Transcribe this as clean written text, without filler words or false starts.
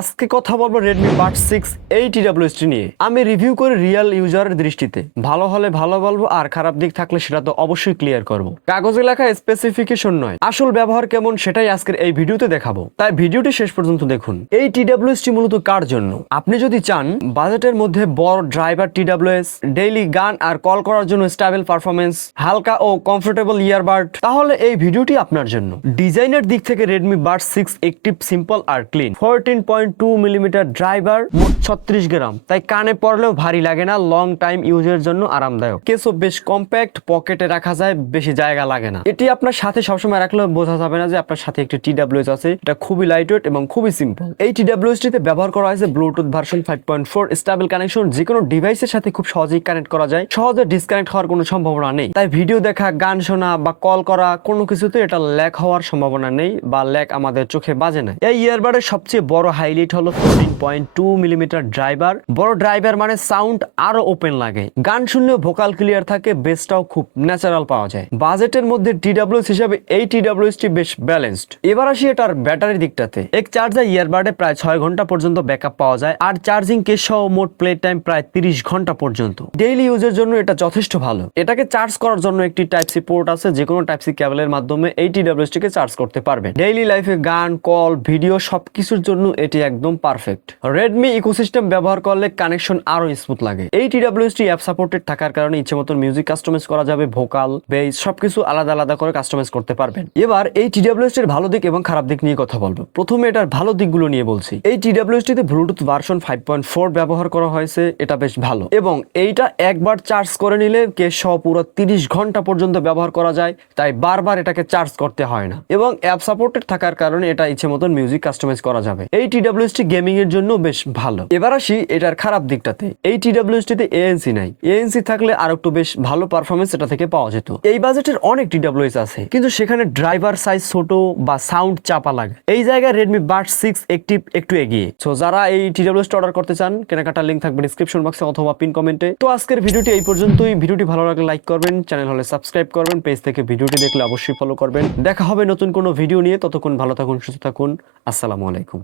আজকে কথা বলবো Redmi Buds 6 এই TWS নিয়ে। আমি রিভিউ করে রিয়েল ইউজারের দৃষ্টিতে ভালো হলে ভালো বলবো, আর খারাপ দিক থাকলে সেটা তো অবশ্যই ক্লিয়ার করব। কাগজে লেখা স্পেসিফিকেশন নয়, আসল ব্যবহার কেমন সেটাই আজকের এই ভিডিওতে দেখাবো, তাই ভিডিওটি শেষ পর্যন্ত দেখুন। এই TWS মূলত কার জন্য? আপনি যদি চান বাজেটের মধ্যে বড় ড্রাইভার TWS, ডেইলি গান আর কল করার জন্য স্টেবল পারফরমেন্স, হালকা ও কমফোর্টেবল ইয়ারবাড, তাহলে এই ভিডিওটি আপনার জন্য। ডিজাইনের দিক থেকে Redmi Buds 6 অ্যাক্টিভ, সিম্পল আর ক্লিন। 14.2 মিলিমিটার ড্রাইভার, মোট 36 গ্রাম, তাই কানে পড়লেও ভারী লাগে না, লং টাইম ইউজের জন্য আরামদায়ক। কেসও বেশ কম্প্যাক্ট, পকেটে রাখা যায়, বেশি জায়গা লাগে না। এটি আপনার সাথে সবসময় রাখলেও বোঝা যাবে না যে আপনার সাথে একটি TWS আছে। এটা খুবই লাইটওয়েট এবং খুবই সিম্পল। এই TWS টিতে ব্যবহার করা হয়েছে ব্লুটুথ ভার্সন 5.4 স্টেবল কানেকশন। যে কোনো ডিভাইসের সাথে খুব সহজেই কানেক্ট করা যায়, সহজে ডিসকানেক্ট হওয়ার কোনো সম্ভাবনা নেই। তাই ভিডিও দেখা, গান শোনা বা কল করা কোনো কিছুতে এটা ল্যাগ হওয়ার সম্ভাবনা নেই, বা ল্যাগ আমাদের চোখে বাজে না। এই ইয়ারবাডের সবচেয়ে বড় হাইলাইট হলো 14.2 মিলিমিটার ড্রাইভার। বড় ড্রাইভার মানে সাউন্ড আরো ওপেন লাগে, গান শুনলেও ভোকাল ক্লিয়ার থাকে, বেসটাও খুব ন্যাচারাল পাওয়া যায়। বাজেটের মধ্যে TWS হিসাবে এই TWS টি বেশ ব্যালেন্সড। এবার আসি এটার ব্যাটারি দিকটাতে। এক চার্জার ইয়ারবাডে প্রায় 6 ঘন্টা পর্যন্ত ব্যাকআপ পাওয়া যায়, আর চার্জিং কেস সহ মোট প্লে টাইম প্রায় 30 ঘন্টা পর্যন্ত। ডেইলি ইউজের জন্য এটা যথেষ্ট ভালো। এটাকে চার্জ করার জন্য একটি টাইপ সি পোর্ট আছে, যে কোনো টাইপ সি কেবলের মাধ্যমে এই TWS টিকে চার্জ করতে পারবেন। ডেইলি লাইফে গান, কল, ভিডিও সবকিছুর জন্য এটি একদম পারফেক্ট। রেডমি ইকোসিস্টেম ব্যবহার করলে কানেকশন আরো স্মুথ লাগে। এই TWS টি অ্যাপ সাপোর্টেড থাকার কারণে ইচ্ছে মতো মিউজিক কাস্টমাইজ করা যাবে, ভোকাল, বেস সবকিছু আলাদা আলাদা করে কাস্টমাইজ করতে পারবেন। এবার এই TWS টির ভালো দিক এবং খারাপ দিক নিয়ে কথা বলবো। প্রথমে এটার ভালো দিকগুলো নিয়ে বলছি। এই TWS টিতে ব্লুটুথ ভার্সন 5.4 ব্যবহার করা হয়েছে, এটা বেশ ভালো। এবং এইটা একবার চার্জ করে নিলে কেস সহ পুরো 30 ঘন্টা পর্যন্ত ব্যবহার করা যায়, তাই বারবার এটাকে চার্জ করতে হয় না। এবং অ্যাপ সাপোর্টেড থাকার কারণে এটা ইচ্ছে মতন মিউজিক কাস্টমাইজ করা যাবে। এই TWS টি গেমিং এর জন্য বেশ ভালো। এবার আসি এটার খারাপ দিকটাতে। এই TWS টিতে ANC নাই। ANC থাকলে আর একটু বেশ ভালো পারফরমেন্স এটা থেকে পাওয়া যেত। এই বাজেটের অনেক TWS আছে, কিন্তু সেখানে ড্রাইভার সাইজ ছোট বা সাউন্ড চাপা লাগে। এই জায়গায় Redmi Buds 6 অ্যাক্টিভ একটু এগিয়ে। সো যারা এই TWS টি অর্ডার করতে চান, কেনাকাটার লিংক থাকবে ডিসক্রিপশন বক্সে অথবা পিন কমেন্টে। তো আজকের ভিডিওটি এই পর্যন্তই। ভিডিওটি ভালো লাগলে লাইক করবেন, চ্যানেল হলে সাবস্ক্রাইব করবেন, পেজ থেকে ভিডিওটি দেখলে অবশ্যই ফলো করবেন। দেখা হবে নতুন কোনো ভিডিও নিয়ে। ততক্ষণ ভালো থাকুন, সুস্থ থাকুন। আসসালামু আলাইকুম।